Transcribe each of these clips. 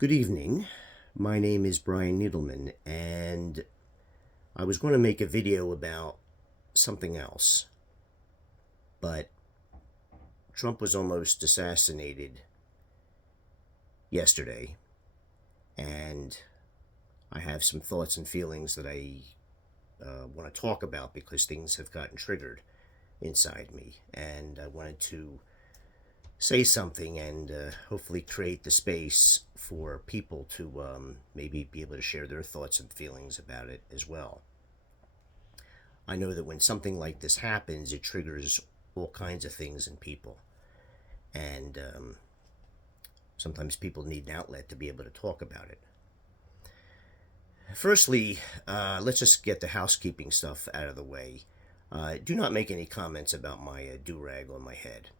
Good evening. My name is Brian Needleman, and I was going to make a video about something else, but Trump was almost assassinated yesterday, and I have some thoughts and feelings that I want to talk about because things have gotten triggered inside me, and I wanted to say something and hopefully create the space for people to maybe be able to share their thoughts and feelings about it as well. I know that when something like this happens, it triggers all kinds of things in people, and sometimes people need an outlet to be able to talk about it. Firstly, let's just get the housekeeping stuff out of the way. Do not make any comments about my do-rag on my head.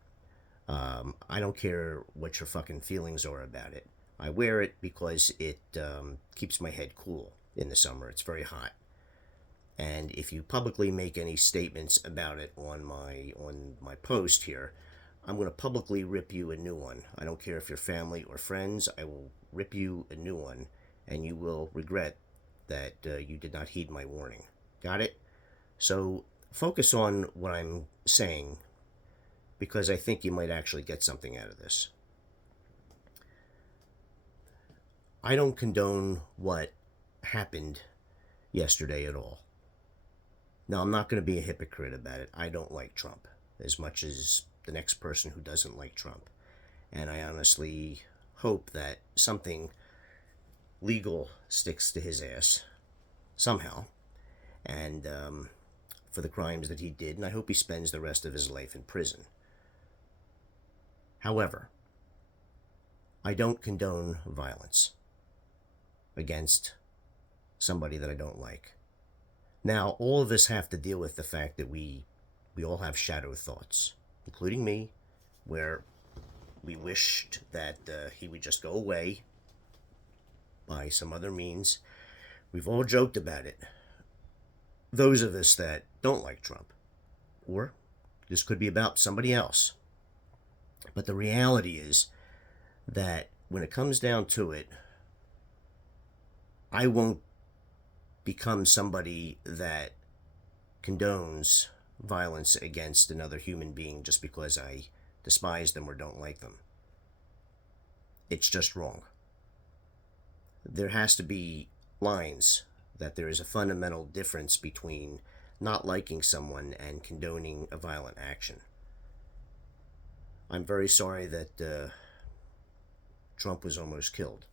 I don't care what your fucking feelings are about it. I wear it because it keeps my head cool in the summer. It's very hot. And if you publicly make any statements about it on my post here, I'm going to publicly rip you a new one. I don't care if you're family or friends. I will rip you a new one, and you will regret that you did not heed my warning. Got it? So focus on what I'm saying, because I think you might actually get something out of this. I don't condone what happened yesterday at all. Now, I'm not going to be a hypocrite about it. I don't like Trump as much as the next person who doesn't like Trump. And I honestly hope that something legal sticks to his ass somehow, and for the crimes that he did, and I hope he spends the rest of his life in prison. However, I don't condone violence against somebody that I don't like. Now, all of us have to deal with the fact that we all have shadow thoughts, including me, where we wished that he would just go away by some other means. We've all joked about it. Those of us that don't like Trump, or this could be about somebody else. But the reality is that when it comes down to it, I won't become somebody that condones violence against another human being just because I despise them or don't like them. It's just wrong. There has to be lines, that there is a fundamental difference between not liking someone and condoning a violent action. I'm very sorry that Trump was almost killed.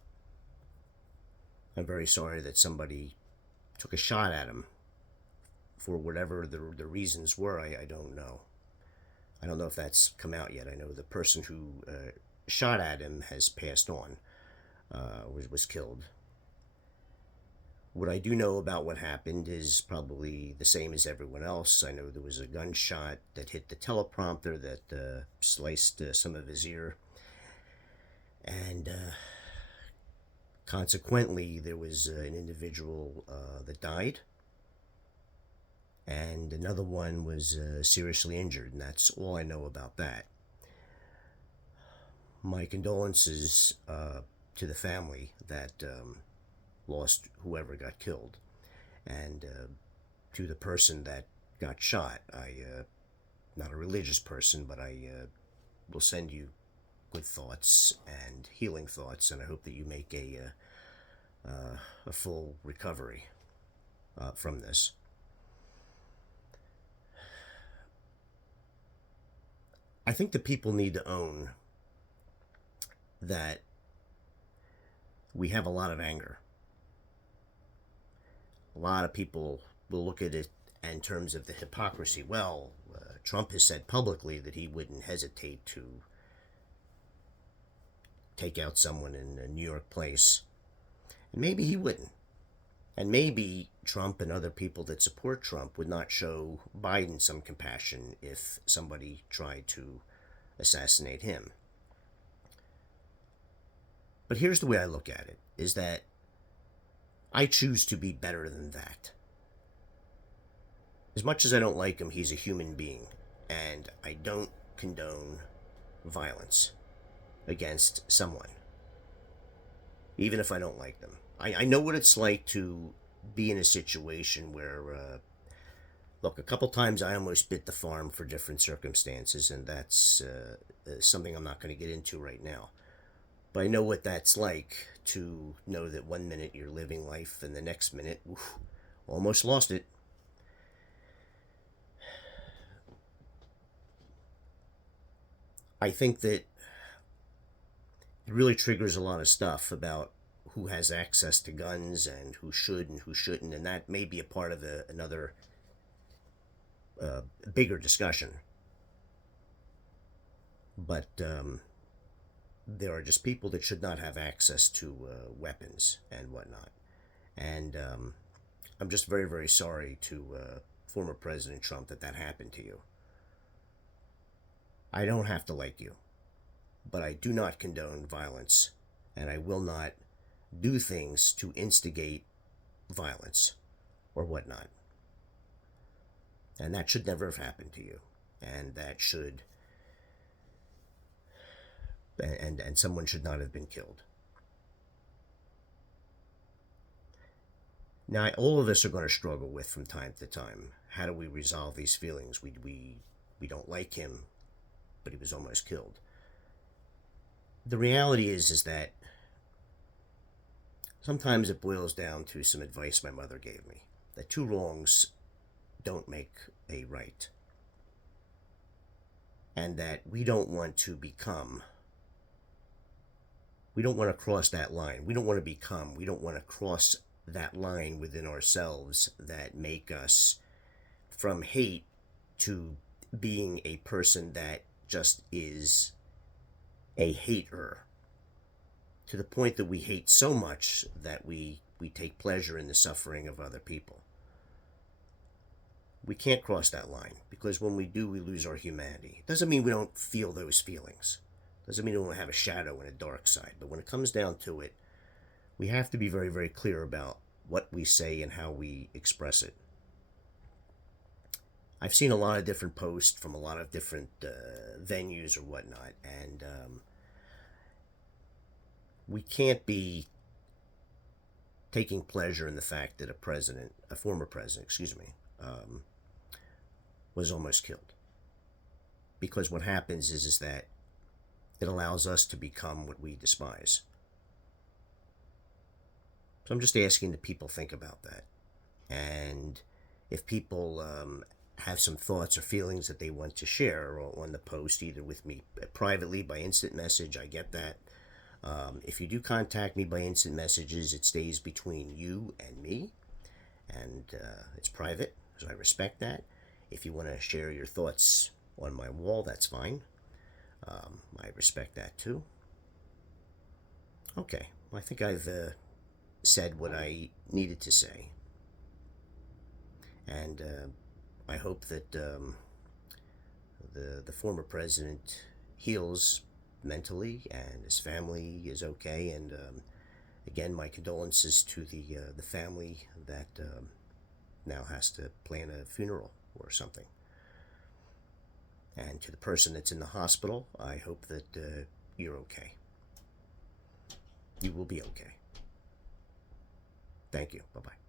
I'm very sorry that somebody took a shot at him for whatever the reasons were. I don't know. I don't know if that's come out yet. I know the person who shot at him has passed on, was killed. What I do know about what happened is probably the same as everyone else. I know there was a gunshot that hit the teleprompter that sliced some of his ear. And consequently, there was an individual that died. And another one was seriously injured. And that's all I know about that. My condolences to the family that lost whoever got killed, and to the person that got shot. Not a religious person, but I will send you good thoughts and healing thoughts, and I hope that you make a full recovery from this. I think the people need to own that we have a lot of anger. A lot of people will look at it in terms of the hypocrisy. Well, Trump has said publicly that he wouldn't hesitate to take out someone in a New York place. And maybe he wouldn't. And maybe Trump and other people that support Trump would not show Biden some compassion if somebody tried to assassinate him. But here's the way I look at it, is that I choose to be better than that. As much as I don't like him, he's a human being, and I don't condone violence against someone. even if I don't like them. I know what it's like to be in a situation where, look, a couple times I almost bit the farm for different circumstances, and that's something I'm not going to get into right now. But I know what that's like to know that one minute you're living life and the next minute, oof, almost lost it. I think that it really triggers a lot of stuff about who has access to guns and who should and who shouldn't, and that may be a part of another bigger discussion. But there are just people that should not have access to weapons and whatnot. And I'm just very, very sorry to former President Trump that that happened to you. I don't have to like you, but I do not condone violence, and I will not do things to instigate violence or whatnot. And that should never have happened to you. And that should, and someone should not have been killed. Now, all of us are going to struggle with from time to time. How do we resolve these feelings? We don't like him, but he was almost killed. The reality is that sometimes it boils down to some advice my mother gave me that two wrongs don't make a right, and that we don't want to become, we don't want to cross that line. We don't want to become, we don't want to cross that line within ourselves that make us from hate to being a person that just is a hater, to the point that we hate so much that we take pleasure in the suffering of other people. We can't cross that line, because when we do, we lose our humanity. It doesn't mean we don't feel those feelings. It doesn't mean we don't have a shadow and a dark side. But when it comes down to it, we have to be very, very clear about what we say and how we express it. I've seen a lot of different posts from a lot of different venues or whatnot, and we can't be taking pleasure in the fact that a former president, excuse me, was almost killed. Because what happens is that it allows us to become what we despise. So I'm just asking that people think about that. And if people have some thoughts or feelings that they want to share on the post, either with me privately by instant message, I get that. If you do contact me by instant messages, it stays between you and me, and it's private, so I respect that. If you want to share your thoughts on my wall, that's fine. I respect that too. Okay, well, I think I've said what I needed to say, and I hope that the former president heals mentally and his family is okay. And again, my condolences to the family that now has to plan a funeral or something. And to the person that's in the hospital, I hope that you're okay. You will be okay. Thank you. Bye bye.